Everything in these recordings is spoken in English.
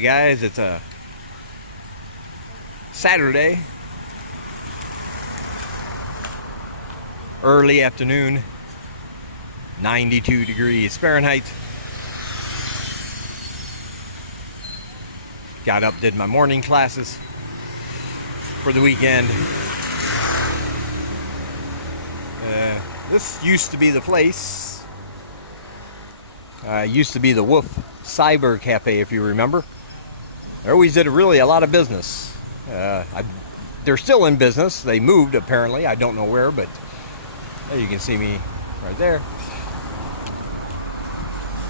Alright guys, it's a Saturday, early afternoon, 92 degrees Fahrenheit. Got up, did my morning classes for the weekend. This used to be the place. Used to be the Wolf Cyber Cafe, if you remember. They always did really a lot of business. They're still in business. They moved, apparently. I don't know where, but you can see me right there.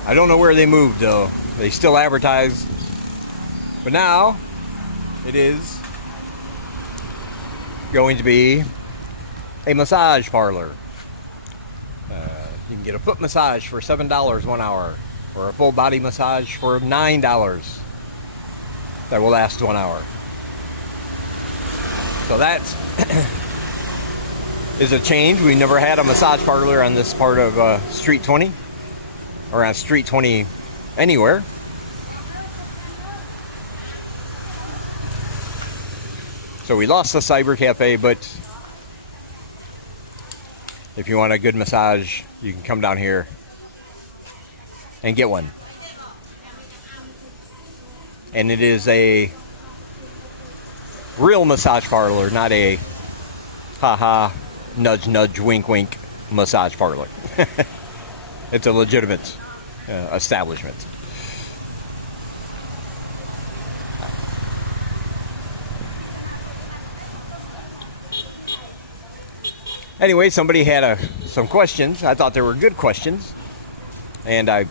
I don't know where they moved, though. They still advertise. But now, it is going to be a massage parlor. You can get a foot massage for $7 1 hour, or a full body massage for $9 that will last 1 hour. So that is a change. We never had a massage parlor on this part of Street 20, or on Street 20 anywhere. So we lost the Cyber Cafe, but if you want a good massage, you can come down here and get one. And it is a real massage parlor, not a haha, nudge nudge, wink wink massage parlor. It's a legitimate establishment. Anyway, somebody had some questions. I thought they were good questions, and I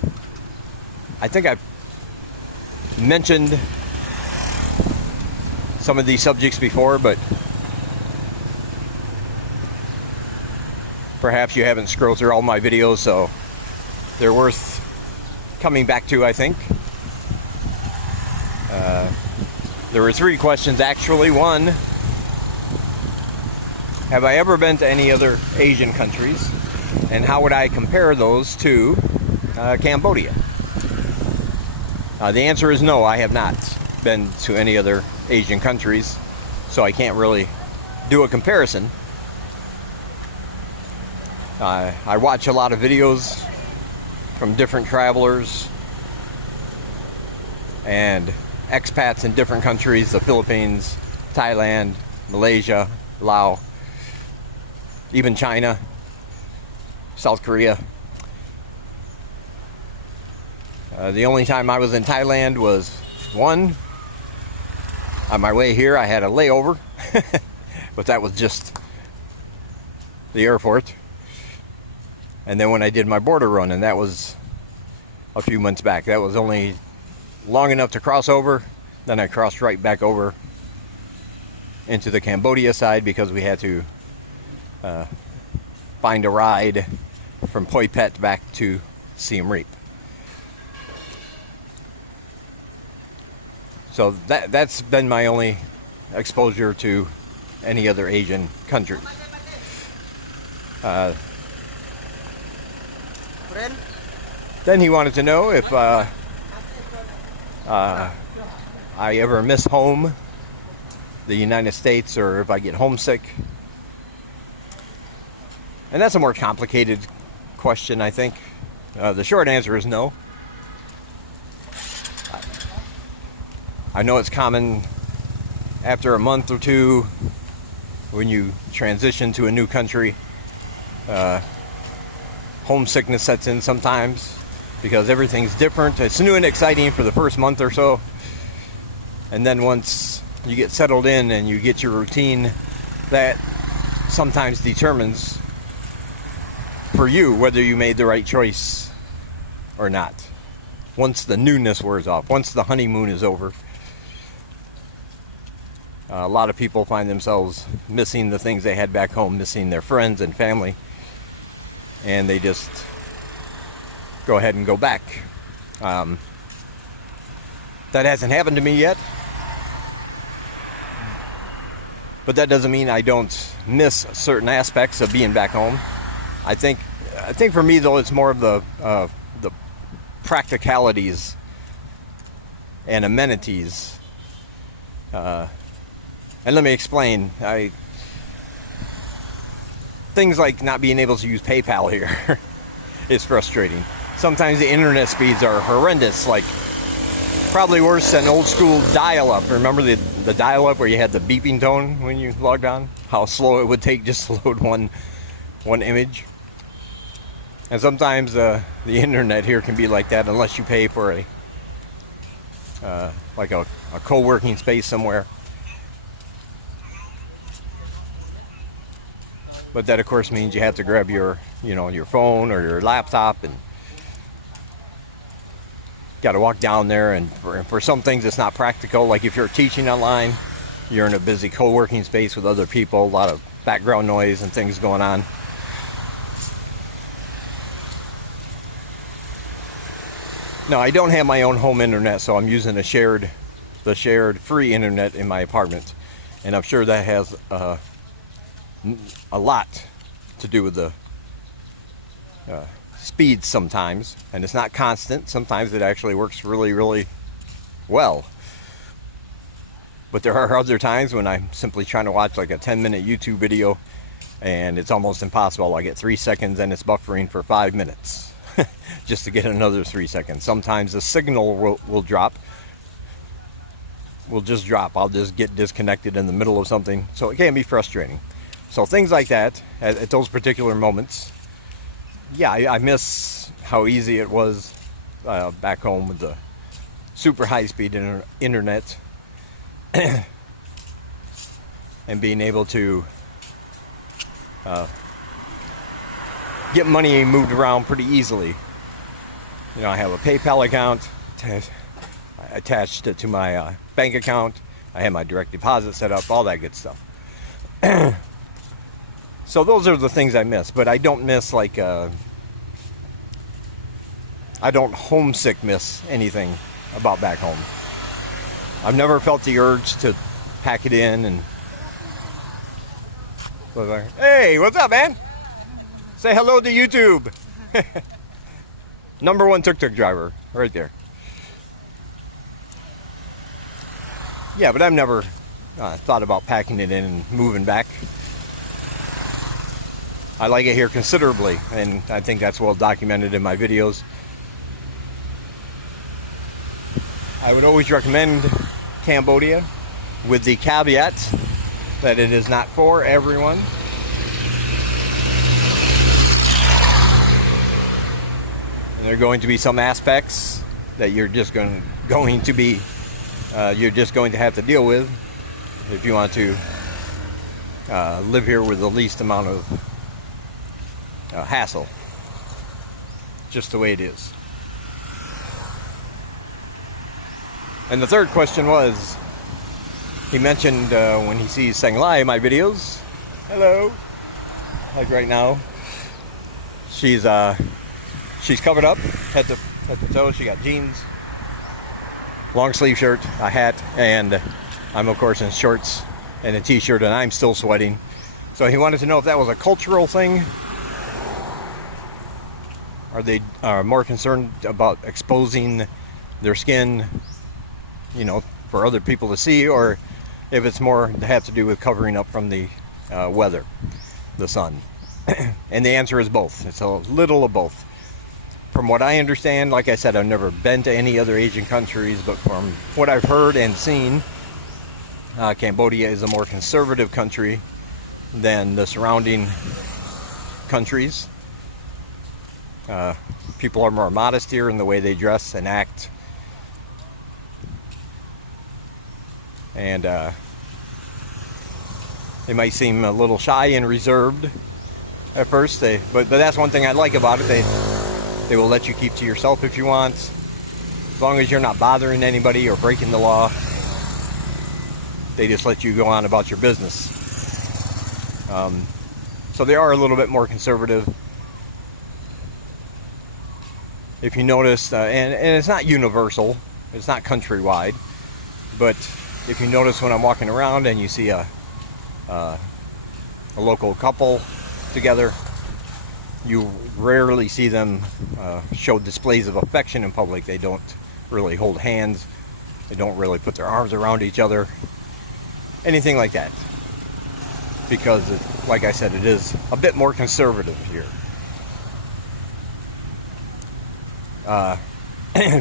think I've mentioned some of these subjects before, but perhaps you haven't scrolled through all my videos, so they're worth coming back to, I think. There were 3 questions, actually. One: have I ever been to any other Asian countries, and how would I compare those to Cambodia? The answer is no, I have not been to any other Asian countries, so I can't really do a comparison. I watch a lot of videos from different travelers and expats in different countries: the Philippines, Thailand, Malaysia, Laos, even China, South Korea. The only time I was in Thailand was on my way here. I had a layover, but that was just the airport. And then when I did my border run, and that was a few months back, that was only long enough to cross over. Then I crossed right back over into the Cambodia side because we had to find a ride from Poi Pet back to Siem Reap. So that's been my only exposure to any other Asian countries. Then he wanted to know if I ever miss home, the United States, or if I get homesick. And that's a more complicated question, I think. The short answer is no. I know it's common after a month or two, when you transition to a new country, homesickness sets in sometimes because everything's different. It's new and exciting for the first month or so. And then once you get settled in and you get your routine, that sometimes determines for you whether you made the right choice or not. Once the newness wears off, once the honeymoon is over, a lot of people find themselves missing the things they had back home, missing their friends and family, and they just go ahead and go back. That hasn't happened to me yet, but that doesn't mean I don't miss certain aspects of being back home. I think for me, though, it's more of the practicalities and amenities. And let me explain. Things like not being able to use PayPal here is frustrating. Sometimes the internet speeds are horrendous, like probably worse than old school dial-up. Remember the dial-up where you had the beeping tone when you logged on? How slow it would take just to load one image. And sometimes the internet here can be like that unless you pay for a co-working space somewhere. But that of course means you have to grab your phone or your laptop and got to walk down there, and for some things it's not practical. Like if you're teaching online, you're in a busy co-working space with other people, a lot of background noise and things going on. No, I don't have my own home internet, so I'm using the shared free internet in my apartment, and I'm sure that has a lot to do with the speed sometimes, and it's not constant. Sometimes it actually works really, really well. But there are other times when I'm simply trying to watch like a 10-minute YouTube video and it's almost impossible. I get 3 seconds and it's buffering for 5 minutes just to get another 3 seconds. Sometimes the signal will drop. Will just drop. I'll just get disconnected in the middle of something. So it can be frustrating. So things like that at those particular moments. Yeah, I miss how easy it was back home with the super high-speed internet and being able to get money moved around pretty easily. You know, I have a PayPal account attached to my bank account. I have my direct deposit set up, all that good stuff. So those are the things I miss, but I don't miss I don't homesick miss anything about back home. I've never felt the urge to pack it in and... Hey, what's up, man? Say hello to YouTube. Number one tuk-tuk driver, right there. Yeah, but I've never thought about packing it in and moving back. I like it here considerably, and I think that's well documented in my videos. I would always recommend Cambodia, with the caveat that it is not for everyone. And there are going to be some aspects that you're just going to have to deal with if you want to live here with the least amount of hassle. Just the way it is. And the third question was, he mentioned when he sees Sang Lai in my videos, hello, like right now, she's covered up head to toe. She got jeans, long sleeve shirt, a hat, and I'm of course in shorts and a t-shirt, and I'm still sweating. So he wanted to know if that was a cultural thing. Are they more concerned about exposing their skin, you know, for other people to see, or if it's more to have to do with covering up from the weather, the sun? And the answer is both. It's a little of both. From what I understand, like I said, I've never been to any other Asian countries, but from what I've heard and seen, Cambodia is a more conservative country than the surrounding countries. People are more modest here in the way they dress and act. And they might seem a little shy and reserved at first, but that's one thing I like about it. They will let you keep to yourself if you want, as long as you're not bothering anybody or breaking the law. They just let you go on about your business. So they are a little bit more conservative. If you notice, and it's not universal, it's not countrywide, but if you notice when I'm walking around and you see a local couple together, you rarely see them show displays of affection in public. They don't really hold hands. They don't really put their arms around each other, anything like that, because like I said, it is a bit more conservative here.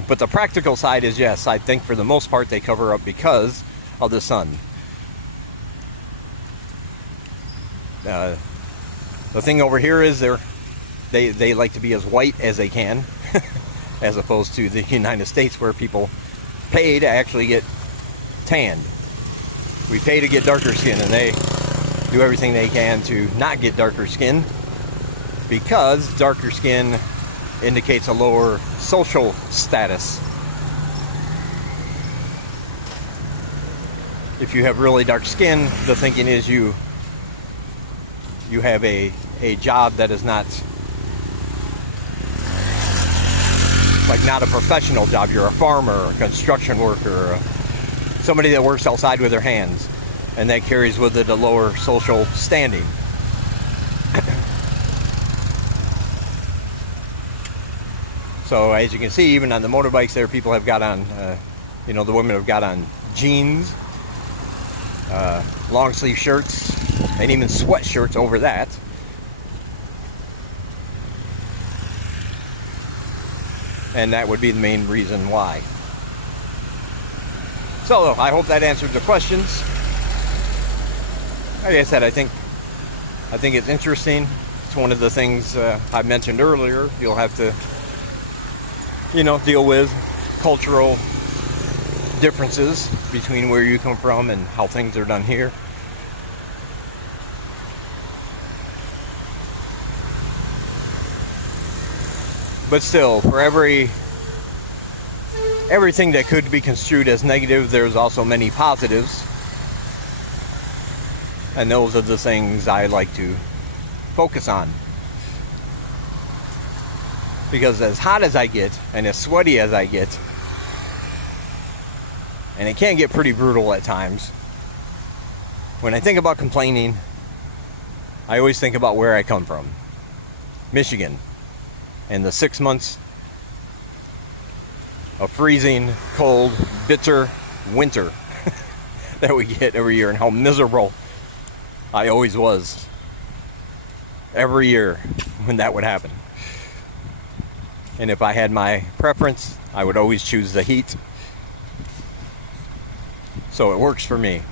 But the practical side is, yes, I think for the most part they cover up because of the sun. The thing over here is they like to be as white as they can, as opposed to the United States, where people pay to actually get tanned. We pay to get darker skin, and they do everything they can to not get darker skin, because darker skin indicates a lower social status. If you have really dark skin, the thinking is you have a job that is not a professional job. You're a farmer, a construction worker, somebody that works outside with their hands, and that carries with it a lower social standing. So as you can see, even on the motorbikes there, people have got on, the women have got on jeans, long sleeve shirts, and even sweatshirts over that. And that would be the main reason why. So I hope that answered the questions. Like I said, I think it's interesting. It's one of the things I mentioned earlier. You'll have to, deal with cultural differences between where you come from and how things are done here. But still, for everything that could be construed as negative, there's also many positives. And those are the things I like to focus on. Because as hot as I get, and as sweaty as I get, and it can get pretty brutal at times, when I think about complaining, I always think about where I come from. Michigan. And the 6 months of freezing, cold, bitter winter that we get every year, and how miserable I always was every year when that would happen. And if I had my preference, I would always choose the heat. So it works for me.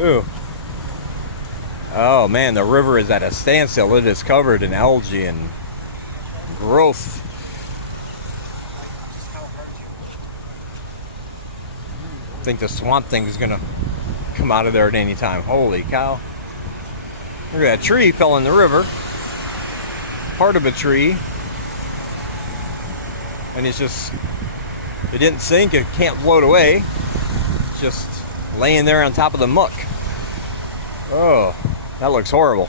Ooh. Oh man, the river is at a standstill. It is covered in algae and growth. I think the swamp thing is gonna come out of there at any time. Holy cow. Look at that tree fell in the river. Part of a tree. And it didn't sink, it can't float away. It's just laying there on top of the muck. Oh, that looks horrible.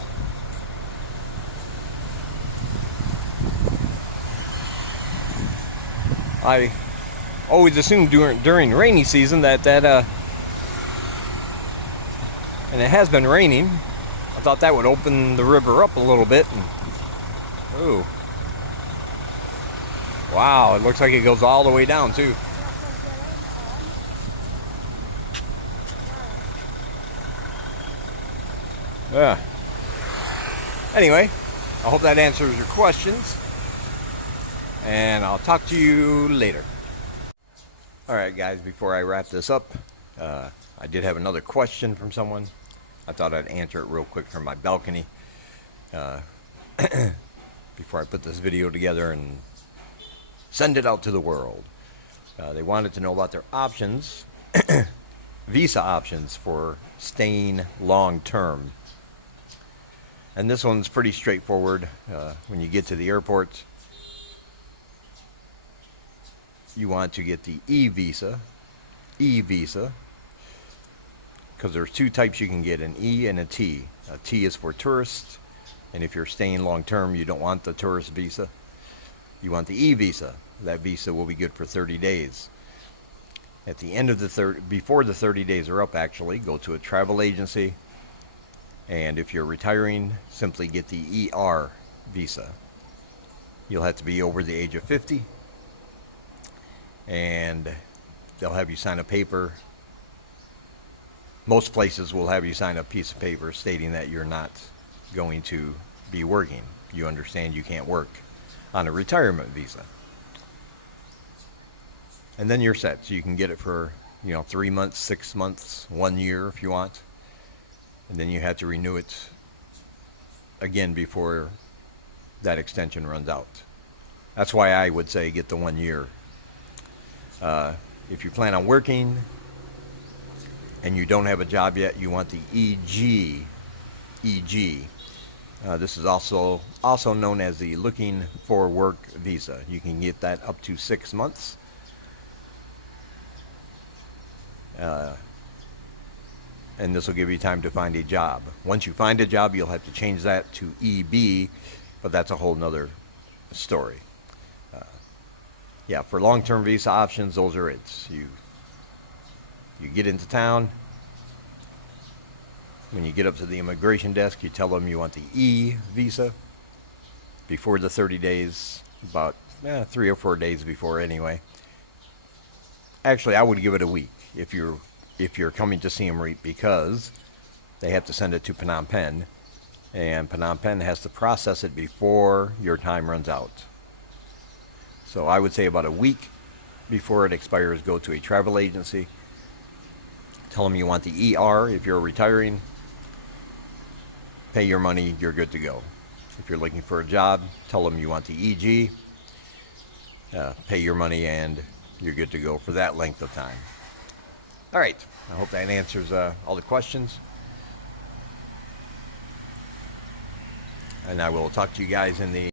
I always assumed during rainy season that and it has been raining. I thought that would open the river up a little bit. Ooh. Wow, it looks like it goes all the way down too. Yeah. Anyway, I hope that answers your questions. And I'll talk to you later. Alright guys, before I wrap this up, I did have another question from someone. I thought I'd answer it real quick from my balcony before I put this video together and send it out to the world. They wanted to know about their options, visa options for staying long term. And this one's pretty straightforward. When you get to the airport, you want to get the e-visa, because there's two types you can get, an E and a T. A T is for tourists, and if you're staying long term, you don't want the tourist visa. You want the e-visa. That visa will be good for 30 days. At the end of before the 30 days are up actually, go to a travel agency, and if you're retiring, simply get the ER visa. You'll have to be over the age of 50, and they'll have you sign a paper. Most places will have you sign a piece of paper stating that you're not going to be working. You understand you can't work on a retirement visa. And then you're set. So you can get it for, 3 months, 6 months, 1 year if you want. And then you have to renew it again before that extension runs out. That's why I would say get the 1 year. If you plan on working and you don't have a job yet, you want the EG. This is also known as the Looking for Work visa. You can get that up to 6 months. And this will give you time to find a job. Once you find a job, you'll have to change that to EB, but that's a whole nother story. Yeah, for long-term visa options, those are it. You get into town. When you get up to the immigration desk, you tell them you want the E visa before the 30 days, about 3 or 4 days before anyway. Actually, I would give it a week if you're coming to Siem Reap, because they have to send it to Phnom Penh, and Phnom Penh has to process it before your time runs out. So I would say about a week before it expires, go to a travel agency. Tell them you want the ER if you're retiring. Pay your money, you're good to go. If you're looking for a job, tell them you want the EG. Pay your money and you're good to go for that length of time. All right, I hope that answers all the questions. And I will talk to you guys in the